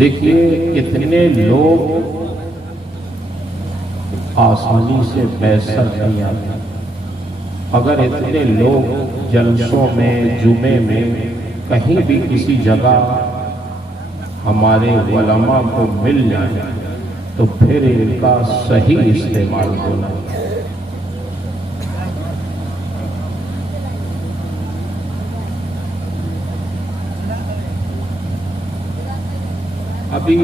دیکھیے کتنے لوگ آسانی سے میسر نہیں آتے. اگر اتنے لوگ جلسوں میں جمعے میں کہیں بھی کسی جگہ ہمارے علماء کو مل جائیں تو پھر ان کا صحیح استعمال ہونا. ابھی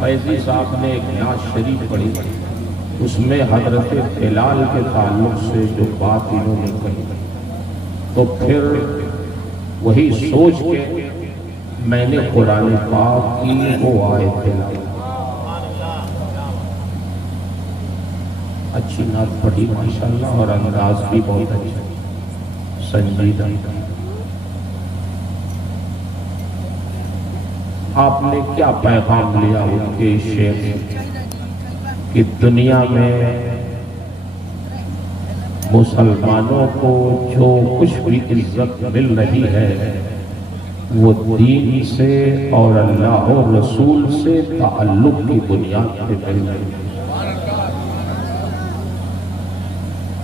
فیضی صاحب نے ایک نعت شریف پڑھی، اس میں حضرت بلال کے تعلق سے جو بات انہوں نے کہی تو پھر وہی سوچ کے میں نے قرآن پاک کی وہ آیت تلاوت اچھی نعت پڑھی ماشاءاللہ، اور انداز بھی بہت اچھا سنجیدہ. آپ نے کیا پیغام لیا ان کے شعر سے کہ دنیا میں مسلمانوں کو جو کچھ بھی عزت مل رہی ہے وہ دین سے اور اللہ و رسول سے تعلق کی بنیاد پہ مل رہی ہے.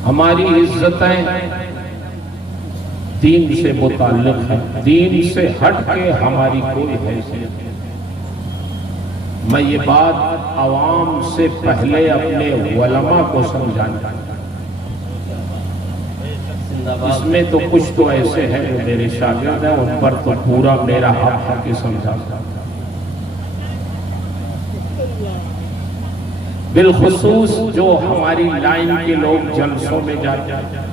ہماری عزتیں دین سے متعلق ہیں، دین سے ہٹ کے ہماری کوئی حیثیت نہیں. میں یہ بات عوام سے پہلے اپنے علماء کو سمجھانا، اس میں تو کچھ تو ایسے ہیں جو میرے شاگرد ہیں، ان پر تو پورا میرا حق ہے کہ سمجھاتا. بالخصوص جو ہماری لائن کے لوگ جلسوں میں جاتے ہیں،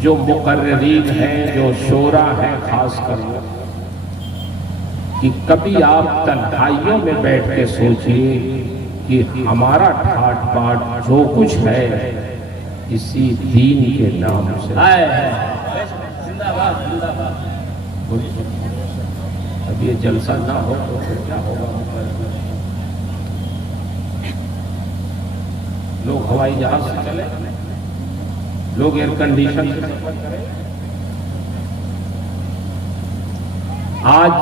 جو مقررین ہیں، جو شورا ہیں، خاص کر کہ کبھی آپ تنہائیوں میں بیٹھ کے سوچئے کہ ہمارا ٹھاٹ پاٹ جو کچھ ہے اسی دین کے نام سے. اب یہ جلسہ نہ ہو تو پھر کیا ہوگا؟ لوگ ہوائی جہاز سے چلے، لوگ ایئر کنڈیشن سے سفر کریں. آج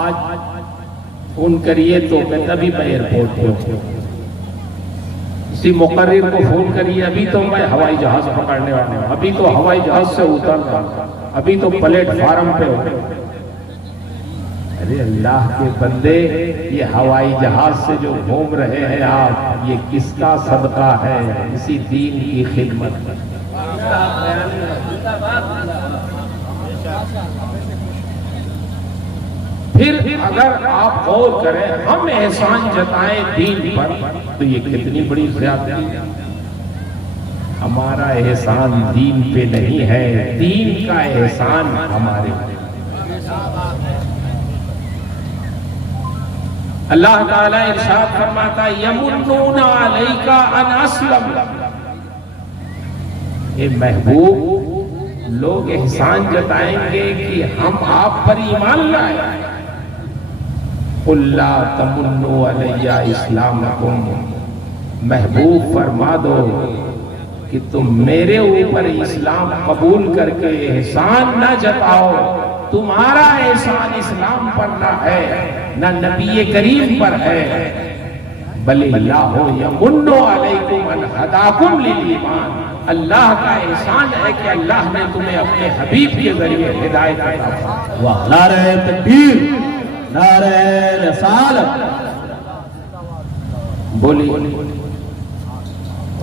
فون کریے تو میں تبھی میں ایئرپورٹ پہ ہوں، کسی مقرر کو فون کریے ابھی تو میں ہوائی جہاز پکڑنے والا ہوں، ابھی تو ہوائی جہاز سے اتر رہا ہوں، ابھی تو پلیٹ فارم پہ ہوں. ارے اللہ کے بندے، یہ ہوائی جہاز سے جو گھوم رہے ہیں آپ، یہ کس کا صدقہ ہے؟ اسی دین کی خدمت. پھر اگر آپ غور کریں ہم احسان جتائیں دین پر تو یہ کتنی بڑی زیادتی ہے. ہمارا احسان دین پہ نہیں ہے، دین کا احسان ہمارے پہ. اللہ تعالیٰ ارشاد فرماتا یمنون علیک ان اسلموا. اے محبوب، لوگ احسان جتائیں گے کہ ہم آپ پر ایمان لائے. قل لا تمنوا علی اسلامکم، محبوب فرما دو کہ تم میرے اوپر اسلام قبول کر کے احسان نہ جتاؤ. تمہارا احسان اسلام پر نہ ہے، نہ نبی کریم پر ہے، بل اللہ یمن علیکم ان ہداکم للایمان. اللہ کا احسان ہے کہ اللہ نے تمہیں اپنے حبیب کے ذریعے ہدایت عطا فرمائی. واہ، نعرہ تکبیر، نعرہ رسالت. بولی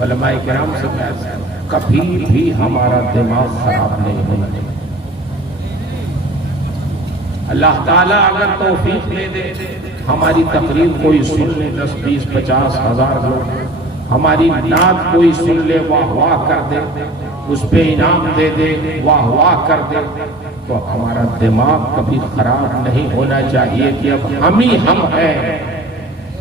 علماء کرام سے کہتے ہیں کبھی بھی ہمارا دماغ خراب نہیں ہونا چاہیے. اللہ تعالیٰ اگر توفیق دے دے ہماری تقریر کوئی سن لے، 10 20 50 ہزار لوگ، ہماری نعت کوئی سن لے، واہ واہ کر دے، اس پہ انعام دے دے، واہ واہ کر دے، تو ہمارا دماغ کبھی خراب نہیں ہونا چاہیے کہ اب ہم ہی ہم ہیں.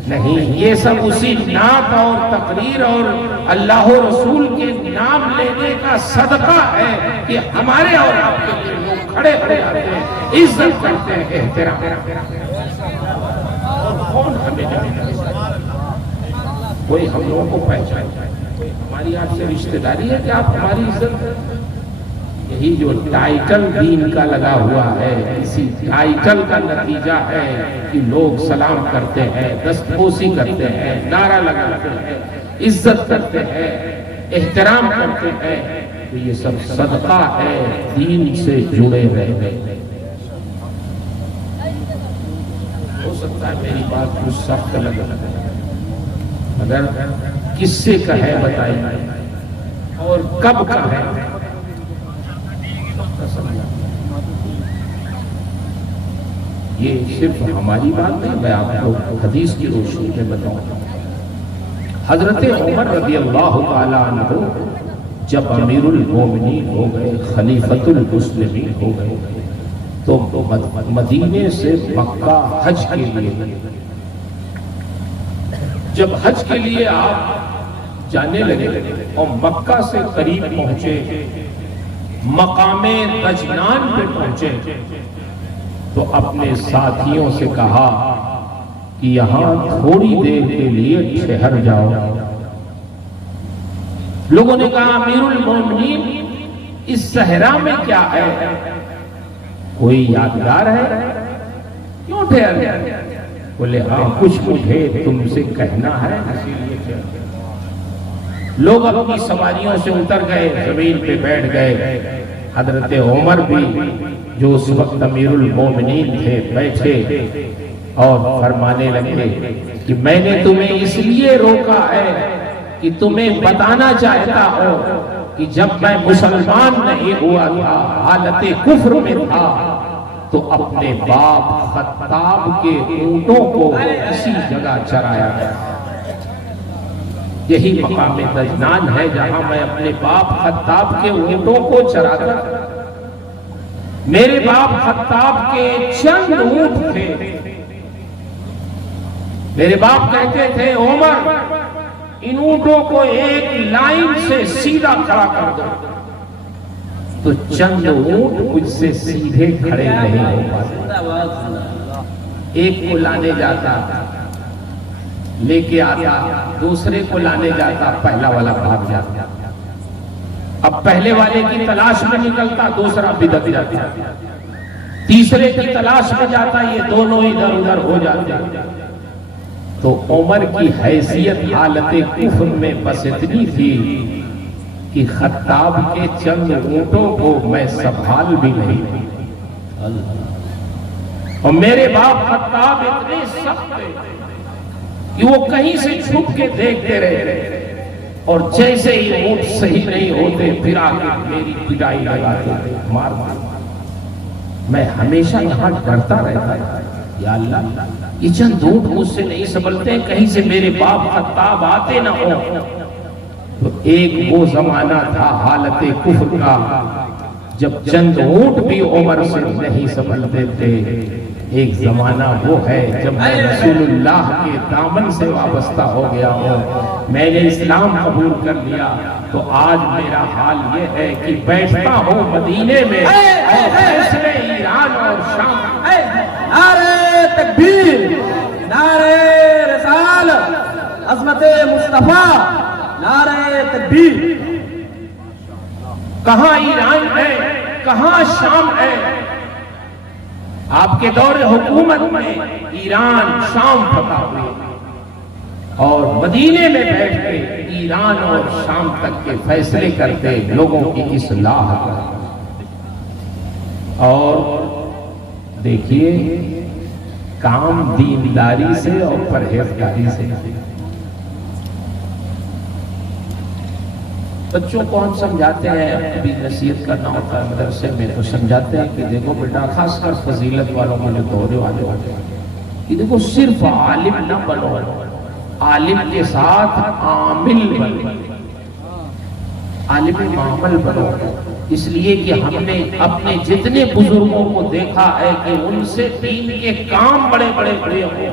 نہیں، یہ سب اسی نعت اور تقریر اور اللہ و رسول کے نام لینے کا صدقہ ہے کہ ہمارے اور آپ کے لیے لوگ کھڑے کھڑے آتے ہیں، عزت کرتے ہیں، احترام. کون ہمیں جانتا؟ کوئی ہم لوگوں کو پہچانتا ہے؟ ہماری آپ سے رشتہ داری ہے کہ آپ ہماری عزت کریں؟ یہی جو ٹائٹل دین کا لگا ہوا ہے، اسی ٹائٹل کا نتیجہ ہے کہ لوگ سلام کرتے ہیں، دستبوسی کرتے ہیں، نعرہ لگاتے ہیں، عزت کرتے ہیں، احترام کرتے ہیں، تو یہ سب صدقہ ہے دین سے جڑے رہنے۔ ہو سکتا ہے میری بات کچھ سخت لگے، مگر کس سے کا ہے بتائیے اور کب کا ہے؟ یہ صرف ہماری بات نہیں، میں آپ کو حدیث کی روشنی میں بتاؤں۔ حضرت عمر رضی اللہ تعالیٰ عنہ جب امیر المومنین ہو گئے، خلیفۃ المسلمین ہو گئے، تو مدینے سے مکہ حج کے لیے، جب حج کے لیے آپ جانے لگے اور مکہ سے قریب پہنچے، مقام دجنان پہ پہنچے، تو اپنے ساتھیوں سے کہا کہ یہاں تھوڑی دیر کے لیے ٹھہر جاؤ۔ لوگوں نے کہا امیر المومنین اس صحرا میں کیا ہے؟ کوئی یادگار ہے؟ کیوں ٹھہر جائے؟ بولے ہاں کچھ مجھے تم سے کہنا ہے، اسی لیے ٹھہر۔ لوگ اپنی سواریوں سے اتر گئے، زمین پہ بیٹھ گئے۔ حضرت عمر بھی جو اس وقت امیر المومنین تھے بیٹھے اور فرمانے لگے کہ میں نے تمہیں اس لیے روکا ہے کہ تمہیں بتانا چاہتا ہوں کہ جب میں مسلمان نہیں ہوا تھا، حالت کفر میں تھا، تو اپنے باپ خطاب کے اونٹوں کو اسی جگہ چرایا گیا۔ یہی مقام دجنان ہے جہاں میں اپنے باپ خطاب کے اونٹوں کو چراتا تھا۔ میرے باپ خطاب کے چند اونٹ تھے۔ میرے باپ کہتے تھے عمر ان اونٹوں کو ایک لائن سے سیدھا کھڑا کر دو، تو چند اونٹ مجھ سے سیدھے کھڑے نہیں ہو پاتے۔ ایک کو لانے جاتا، لے کے آتا، دوسرے کو لانے جاتا، پہلا والا بھاگ جاتا۔ اب پہلے والے کی تلاش میں نکلتا، دوسرا بدک جاتا، تیسرے کی تلاش میں جاتا، یہ دونوں ادھر ادھر ہو جاتے۔ تو عمر کی حیثیت حالت کفر میں بس اتنی تھی کہ خطاب کے چند اونٹوں کو میں سنبھال بھی نہیں۔ اور میرے باپ خطاب اتنے سخت تھے کہ وہ کہیں سے چھپ کے دیکھتے رہے، اور جیسے ہی اونٹ صحیح نہیں ہوتے پھر آگے میری پٹائی لگاتے تھے، مار مار۔ میں ہمیشہ یہاں ڈرتا رہتا تھا، یا اللہ یہ چند اونٹ مجھ سے نہیں سنبھلتے، کہیں سے میرے باپ خطاب آتے نہ ہو۔ تو ایک وہ زمانہ تھا حالت کفر کا جب چند اونٹ بھی عمر سے نہیں سنبھلتے تھے۔ ایک زمانہ وہ ہے جب میں رسول اللہ کے دامن سے وابستہ ہو گیا ہوں، میں نے اسلام قبول کر لیا، تو آج میرا حال یہ ہے کہ بیٹھتا ہوں مدینے میں اور فیصلے ایران اور شام۔ نعرہ تکبیر، نعرہ رسالت، عظمت مصطفیٰ، نعرہ تکبیر۔ کہاں ایران ہے، کہاں شام ہے؟ آپ کے دور حکومت میں ایران شام فتح ہوئے، اور مدینے میں بیٹھ کے ایران اور شام تک کے فیصلے کرتے، لوگوں کی اصلاح کرتے۔ اور دیکھیے کام دینداری سے اور پرہیزگاری سے۔ بچوں کو ہم سمجھاتے ہیں، کبھی نصیحت کرنا ہوتا ہے مدرسے میں تو سمجھاتے ہیں کہ دیکھو بیٹا، خاص کر فضیلت والوں میں جو دورے والے ہوتے ہیں، کہ دیکھو صرف عالم نہ بنو، عالم کے ساتھ عامل بنو، عالم معامل بنو۔ اس لیے کہ ہم نے اپنے جتنے بزرگوں کو دیکھا ہے کہ ان سے دین کے کام بڑے بڑے بڑے ہوئے،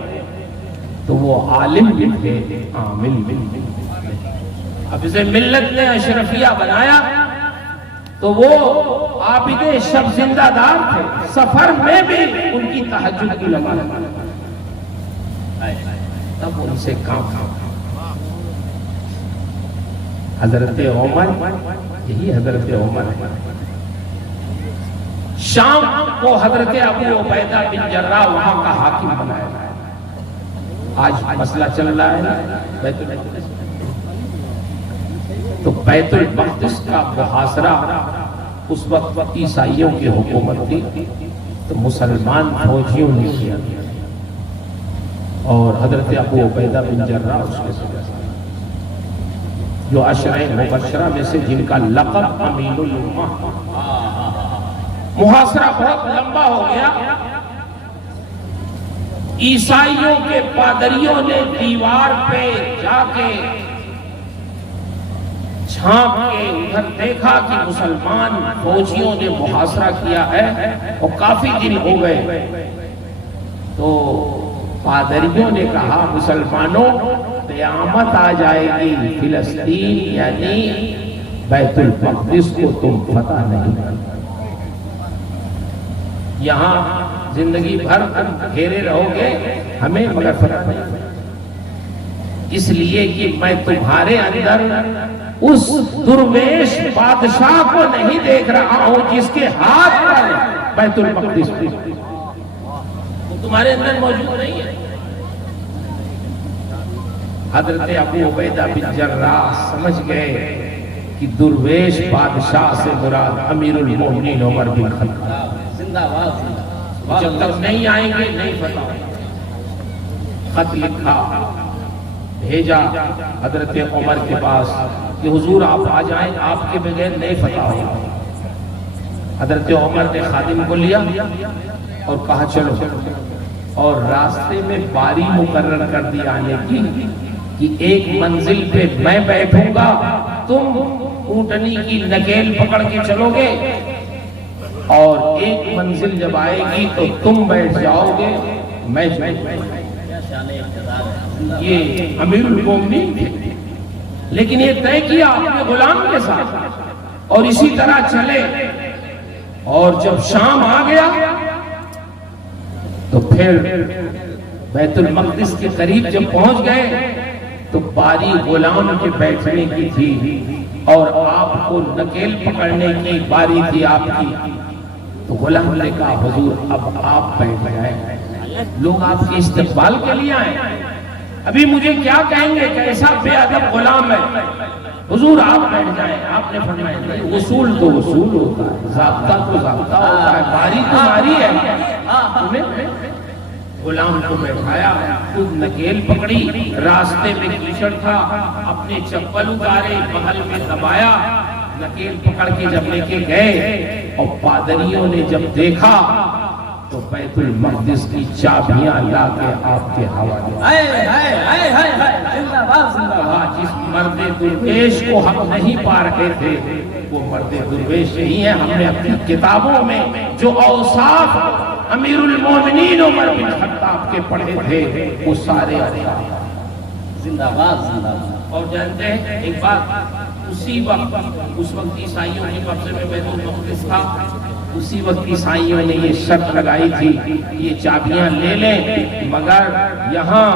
تو وہ عالم بھی تھے، عامل بھی تھے۔ اب اسے ملت نے اشرفیہ بنایا تو وہ عابد شب زندہ دار تھے، سفر میں بھی ان کی تہجد کی نماز، تب ان سے کام۔ حضرت عمر، یہی حضرت عمر ہے شام کو حضرت ابو عبیدہ بن جراح وہاں کا حاکم بنایا گیا۔ آج مسئلہ چل رہا ہے بیت المقدس، تو بیت المقدس کا محاصرہ اس وقت عیسائیوں کی حکومت تھی، تو مسلمان فوجیوں نے کیا اور حضرت ابو عبیدہ بن جراح اس کے ساتھ، جو عشرہ مبشرہ میں سے جن کا لقب امین الامہ۔ محاصرہ بہت لمبا ہو گیا، عیسائیوں کے پادریوں نے دیوار پہ جا کے جھانک کے ادھر دیکھا کہ مسلمان فوجیوں نے محاصرہ کیا ہے اور کافی دن ہو گئے، تو پادریوں نے کہا مسلمانوں قیامت آ جائے گی، فلسطین یعنی بیت المقدس کو تم فتح نہیں کرتے، یہاں زندگی بھر تم گھیرے رہو گے ہمیں مگر فتح نہیں کرتے، اس لیے کہ میں تمہارے اندر اس درویش بادشاہ کو نہیں دیکھ رہا ہوں جس کے ہاتھ پر بیت المقدس تمہارے اندر موجود نہیں ہے۔ حضرت ابو عبیدہ بن جراح سمجھ گئے کہ درویش بادشاہ سے مراد امیر المومنین عمر بن خطاب، جب تک نہیں آئیں گے نہیں فتح۔ خط لکھا بھیجا حضرت عمر کے پاس کہ حضور آپ آ جائیں، آپ کے بغیر نہیں فتح ہوگا۔ حضرت عمر نے خادم کو لیا اور کہا چلو، اور راستے میں باری مقرر کر دی آنے کی کہ ایک منزل پہ میں بیٹھوں گا، تم اونٹنی کی نکیل پکڑ کے چلو گے، اور ایک منزل جب آئے گی تو تم بیٹھ جاؤ گے میں یہ امیر المومنین تھے، لیکن یہ طے کیا اپنے غلام کے ساتھ اور اسی طرح چلے، اور جب شام آ گیا تو پھر بیت المقدس کے قریب جب پہنچ گئے تو باری غلام کے بیٹھنے کی تھی اور آپ کو نکیل پکڑنے کی باری تھی آپ کی، تو غلام نے کہا حضور اب آپ بیٹھ جائیں، لوگ آپ کے استقبال کے لیے آئے، ابھی مجھے کیا کہیں گے کیسا بے ادب غلام ہے، حضور آپ بیٹھ جائیں۔ آپ نے فرمایا نہیں، اصول تو اصول ہوتا ہے، ضابطہ تو ضابطہ ہوتا ہے، باری تو باری ہے۔ غلام کو بیٹھایا، خود نکیل پکڑی، راستے میں کیچڑ تھا، اپنے چپل اتارے، محل میں دبایا، نکیل پکڑ کے جب لے کے گئے، اور پادریوں نے جب دیکھا تو بیت المقدس کی چابیاں لا کے آپ کے حوالے، جس مرد درویش کو ہم نہیں پا رہے تھے وہ مرد درویش یہی ہے۔ ہم نے اپنی کتابوں میں جو اوصاف امیر المومنین عمر بن خطاب کے پڑھے تھے وہ سارے زندہ باد۔ اور جانتے ہیں ایک بات، اسی وقت اس وقت عیسائیوں کے قبضے میں بیت المقدس تھا، اسی وقت عیسائیوں نے یہ شرط لگائی تھی یہ چابیاں لے لیں، مگر یہاں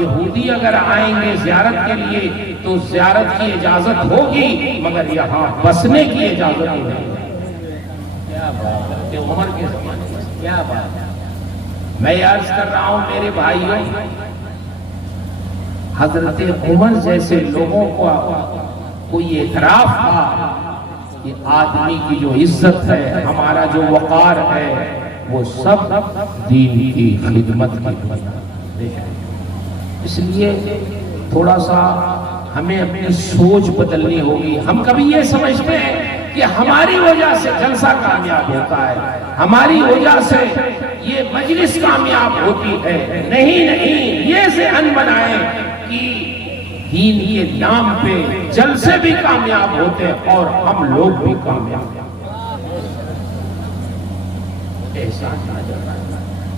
یہودی اگر آئیں گے زیارت کے لیے تو زیارت کی اجازت ہوگی، مگر یہاں بسنے کی اجازت نہیں۔ کیا بات ہے عمر کے زمانے میں، کیا بات ہے۔ میں عرض کر رہا ہوں میرے بھائیوں، حضرت عمر جیسے لوگوں کو کوئی اعتراف تھا کہ آدمی کی جو عزت ہے، ہمارا جو وقار ہے، وہ سب دین کی خدمت کی وجہ ہے۔ اس لیے تھوڑا سا ہمیں اپنی سوچ بدلنی ہوگی۔ ہم کبھی یہ سمجھتے ہیں کہ ہماری وجہ سے جلسہ کامیاب ہوتا ہے، ہماری وجہ سے یہ مجلس کامیاب ہوتی ہے۔ نہیں، یہ ذہن بنائیں کہ دین کے نام پہ جلسے بھی کامیاب ہوتے اور ہم لوگ بھی کامیاب۔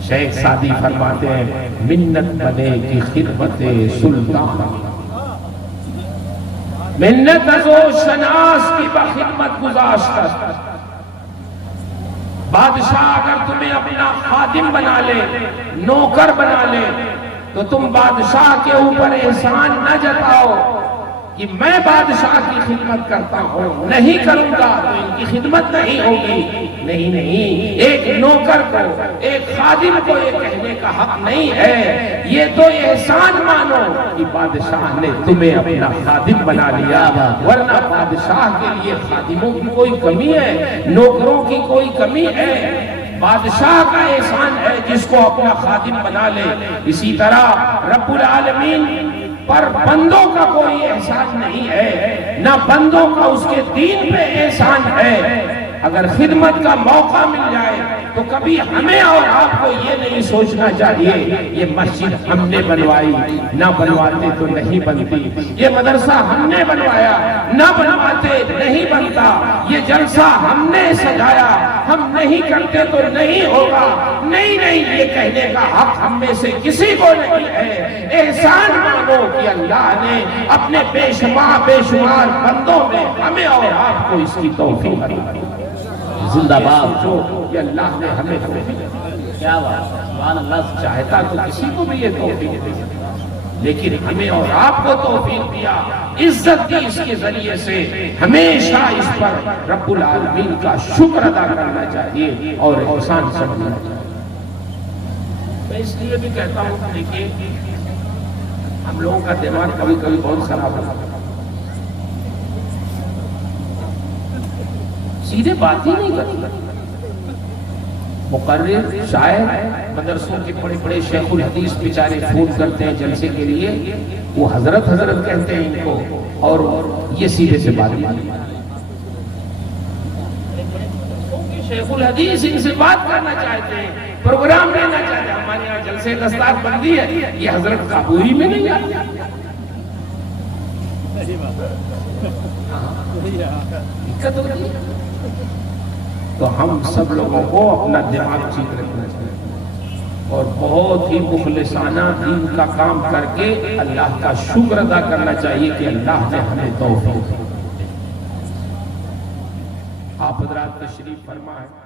شیخ سعدی فرماتے ہیں منت بنے کی خدمت سلطان، منت ازو شناس کی بخدمت گزاشت۔ بادشاہ اگر تمہیں اپنا خادم بنا لے، نوکر بنا لے، تو تم بادشاہ کے اوپر احسان نہ جتاؤ، کہ میں بادشاہ کی خدمت کرتا ہوں، نہیں کروں گا تو ان کی خدمت نہیں ہوگی. نہیں، ایک نوکر کو، ایک خادم کو یہ کہنے کا حق نہیں ہے. یہ تو احسان مانو کہ بادشاہ نے تمہیں اپنا خادم بنا لیا، ورنہ بادشاہ کے لیے خادموں کی کوئی کمی ہے، نوکروں کی کوئی کمی ہے؟ بادشاہ کا احسان ہے جس کو اپنا خادم بنا لے. اسی طرح رب العالمین پر بندوں کا کوئی احسان نہیں ہے، نہ بندوں کا اس کے دین پہ احسان ہے. اگر خدمت کا موقع مل جائے تو کبھی ہمیں اور آپ کو یہ نہیں سوچنا چاہیے یہ مسجد ہم نے بنوائی، نہ بنواتے تو نہیں بنتی. یہ مدرسہ ہم نے بنوایا، نہ بنواتے نہیں بنتا. یہ جلسہ ہم نے سجایا، ہم نہیں کرتے تو نہیں ہوگا. نہیں، یہ کہنے کا حق ہم میں سے کسی کو نہیں ہے. احسان مانو کہ اللہ نے اپنے بے شمار بندوں میں ہمیں اور آپ کو اس کی توفیق عطا کی. زندہ باد. کہ اللہ نے ہمیں کیا بات، سبحان اللہ. چاہتا تو کسی کو بھی یہ توفیق دے، لیکن ہمیں اور آپ کو توفیق دیا، عزت دی اس کے ذریعے سے. ہمیشہ اس پر رب العالمین کا شکر ادا کرنا چاہیے اور احسان سمجھنا چاہیے. میں اس لیے بھی کہتا ہوں کہ دیکھیے ہم لوگوں کا دماغ کبھی کبھی بہت خراب ہوتا ہے، سیدھے بات ہی نہیں کرتا. مقرر، شاعر، مدرسوں کے بڑے بڑے شیخ الحدیث بیچارے فون کرتے ہیں جلسے کے لیے، وہ حضرت کہتے ہیں ان کو، اور یہ سیدھے سے بات نہیں. شیخ الحدیث ان سے بات کرنا چاہتے ہیں، پروگرام لینا چاہتے ہیں. ہمارے یہاں جلسے دستار بندی ہے، یہ حضرت قابوری میں نہیں آتی. دقت ہوتی ہے. تو ہم سب لوگوں کو اپنا دماغ ٹھیک رکھنا چاہیے اور بہت ہی مخلصانہ دین کا کام کر کے اللہ کا شکر ادا کرنا چاہیے کہ اللہ نے ہمیں توفیق دی. آپ حضرات تشریف فرما ہے.